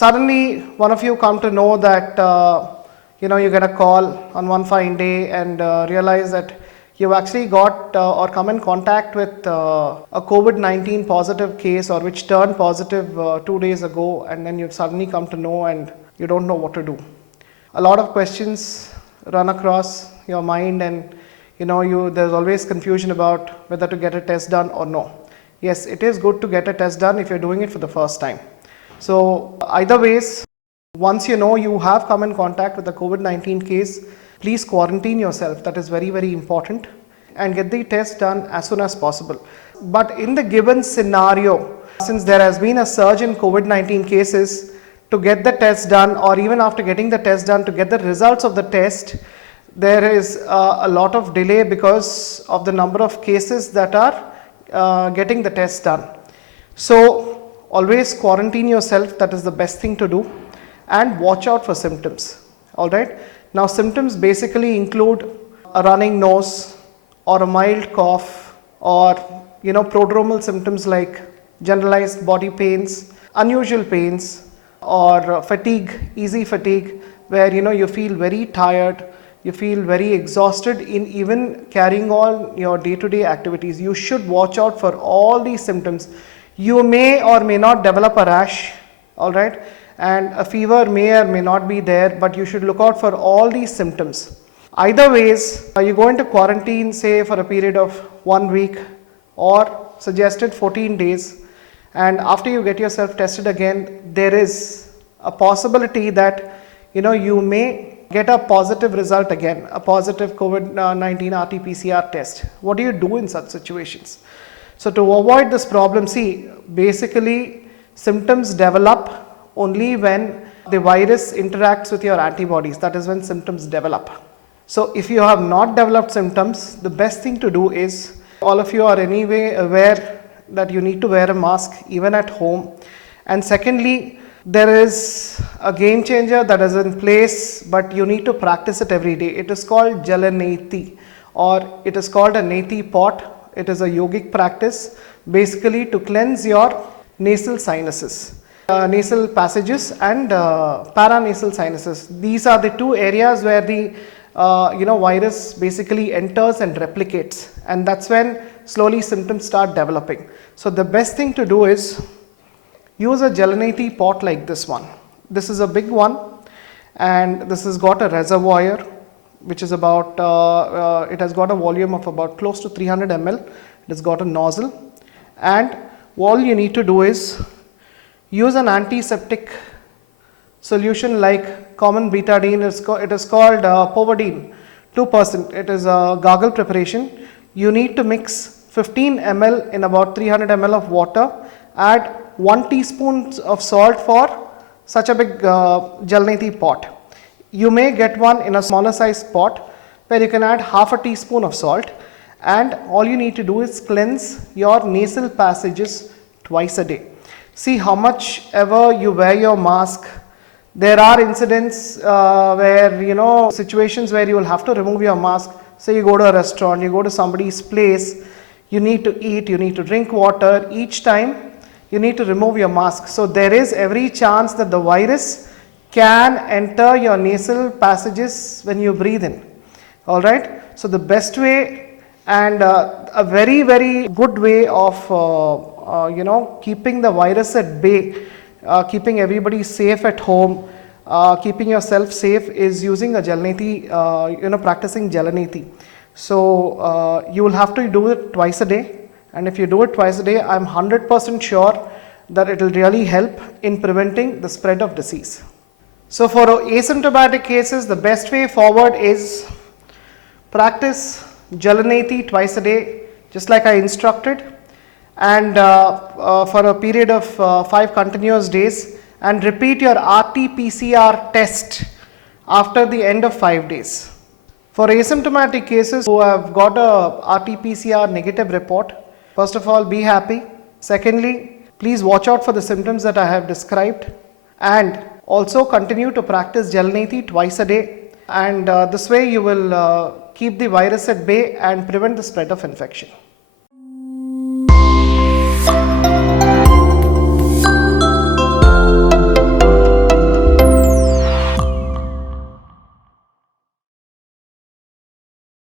Suddenly, one of you come to know that you get a call on one fine day and realize that you've actually got or come in contact with a COVID-19 positive case, or which turned positive 2 days ago, and then you've suddenly come to know and you don't know what to do. A lot of questions run across your mind, and there's always confusion about whether to get a test done or no. Yes, it is good to get a test done if you're doing it for the first time. So either ways, once you know you have come in contact with a COVID-19 case, please quarantine yourself. That is very, very important, and get the test done as soon as possible. But in the given scenario, since there has been a surge in COVID-19 cases, to get the test done, or even after getting the test done, to get the results of the test, there is a lot of delay because of the number of cases that are getting the test done. So always quarantine yourself. That is the best thing to do, and watch out for symptoms. Alright, now symptoms basically include a running nose or a mild cough, or prodromal symptoms like generalized body pains, unusual pains, or fatigue, easy fatigue, where you feel very tired, you feel very exhausted in even carrying on your day-to-day activities. You should watch out for all these symptoms. You may or may not develop a rash, alright, and a fever may or may not be there, but you should look out for all these symptoms. Either ways, you go into quarantine, say for a period of 1 week or suggested 14 days, and after you get yourself tested again, there is a possibility that you may get a positive result again, a positive COVID-19 RT-PCR test. What do you do in such situations? So to avoid this problem, see, basically symptoms develop only when the virus interacts with your antibodies. That is when symptoms develop. So if you have not developed symptoms, the best thing to do is, all of you are anyway aware that you need to wear a mask even at home. And secondly, there is a game changer that is in place, but you need to practice it every day. It is called Jalaneti, or it is called a Neti pot. It is a yogic practice basically to cleanse your nasal sinuses, nasal passages and paranasal sinuses. These are the two areas where the virus basically enters and replicates, and that's when slowly symptoms start developing. So the best thing to do is use a Jalaneti pot like this one. This is a big one, and this has got a reservoir which is about, it has got a volume of about close to 300 ml. It has got a nozzle, and all you need to do is use an antiseptic solution like common betadine. It is called povidone, 2%. It is a gargle preparation. You need to mix 15 ml in about 300 ml of water. Add 1 teaspoon of salt for such a big Jalaneti pot. You may get one in a smaller size pot where you can add half a teaspoon of salt, and all you need to do is cleanse your nasal passages twice a day. See, how much ever you wear your mask, there are incidents where situations where you will have to remove your mask. Say you go to a restaurant, you go to somebody's place, you need to eat, you need to drink water. Each time you need to remove your mask. So there is every chance that the virus can enter your nasal passages when you breathe in. Alright, so the best way and a very, very good way of keeping the virus at bay, keeping everybody safe at home, keeping yourself safe, is using a Jalaneti, practicing Jalaneti. So you will have to do it twice a day, and if you do it twice a day, I am 100% sure that it will really help in preventing the spread of disease. So for asymptomatic cases, the best way forward is practice Jalaneti twice a day, just like I instructed, and for a period of 5 continuous days, and repeat your RT-PCR test after the end of 5 days. For asymptomatic cases who have got a RT-PCR negative report, first of all, be happy. Secondly, please watch out for the symptoms that I have described, and also continue to practice Jalaneti twice a day, and this way you will keep the virus at bay and prevent the spread of infection.